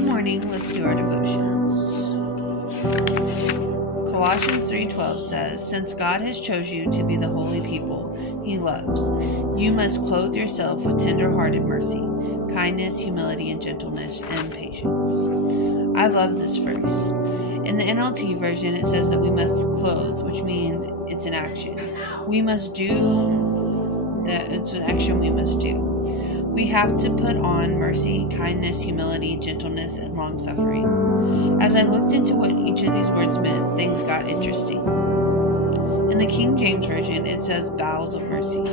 Good morning. Let's do our devotions. Colossians 3:12 says, "Since God has chose you to be the holy people He loves, you must clothe yourself with tender-hearted mercy, kindness, humility, and gentleness, and patience." I love this verse. In the NLT version, it says that we must clothe, which means it's an action. We must do that. It's an action we must do. We have to put on mercy, kindness, humility, gentleness, and long-suffering. As I looked into what each of these words meant, things got interesting. In the King James Version, it says bowels of mercy,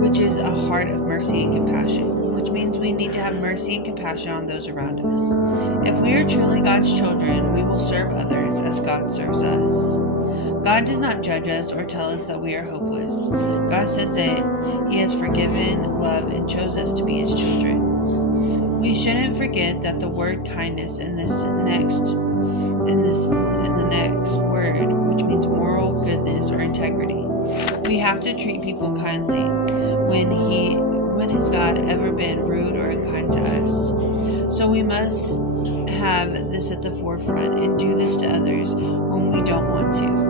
which is a heart of mercy and compassion, which means we need to have mercy and compassion on those around us. If we are truly God's children, we will serve others as God serves us. God does not judge us or tell us that we are hopeless. God says that He has forgiven, loved, and chose us to be His children. We shouldn't forget that the word kindness in the next word, which means moral goodness or integrity. We have to treat people kindly. When has God ever been rude or unkind to us? So we must have this at the forefront and do this to others when we don't want to.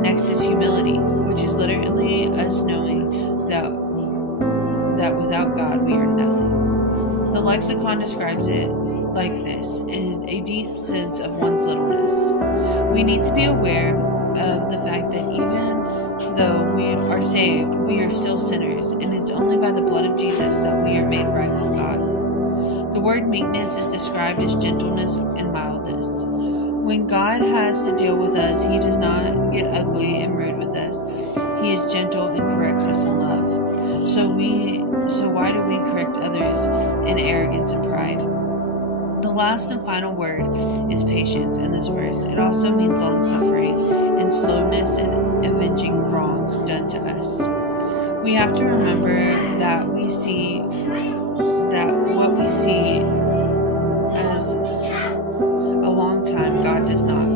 Next is humility, which is literally us knowing that without God we are nothing. The lexicon describes it like this, in a deep sense of one's littleness. We need to be aware of the fact that even though we are saved, we are still sinners, and it's only by the blood of Jesus that we are made right with God. The word meekness is described as gentleness and mildness. When God has to deal with us, He does not get ugly and rude with us. He is gentle and corrects us in love. So why do we correct others in arrogance and pride? The last and final word is patience in this verse. It also means long-suffering and slowness in avenging wrongs done to us. We have to remember that what we see as a long time, God does not.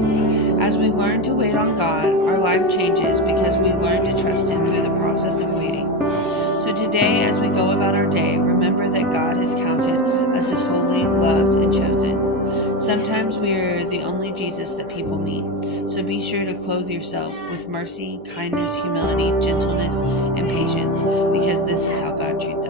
As we learn to wait on God, our life changes because we learn to trust Him through the process of waiting. So today, as we go about our day, remember that God has counted us as holy, loved, and chosen. Sometimes we are the only Jesus that people meet. So be sure to clothe yourself with mercy, kindness, humility, gentleness, and patience, because this is how God treats us.